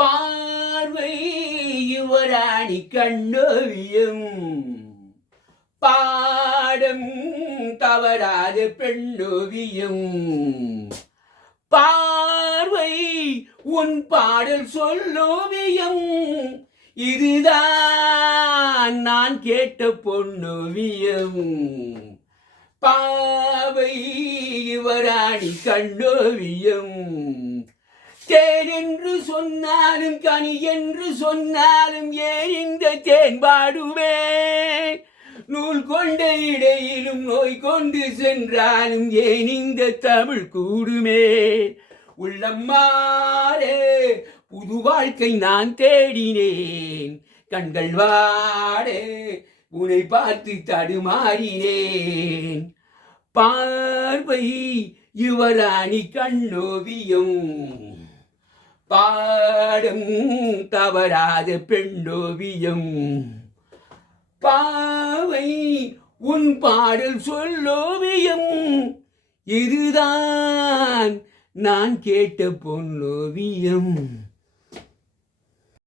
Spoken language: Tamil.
பார்வை யுவராணி கண்ணோவியம் பாடம் தவறாத பெண்ணோவியம் பார்வை உன் பாடல் சொல்லோவியம் இதுதான் நான் கேட்ட பொன்னோவியம் பாவை யுவராணி கண்ணோவியம் தேன் என்று சொன்னாலும் கனி என்று சொன்னாலும் ஏன் இந்த தேன் பாடுவேன் நூல் கொண்ட இடையிலும் நோய் கொண்டு சென்றாலும் ஏன் இந்த தமிழ் கூடுமே உள்ளம்மாறே புது வாழ்க்கை நான் தேடினேன் கண்கள் வாடே உன்னை பார்த்து தடுமாறினேன் பார்வை யுவராணி கண்ணோவியம் பாடம் தவறாத பெண்ணோவியம் பாவை உன் பாடல் சொல்லோவியம் இதுதான் நான் கேட்ட பொன்னோவியம்.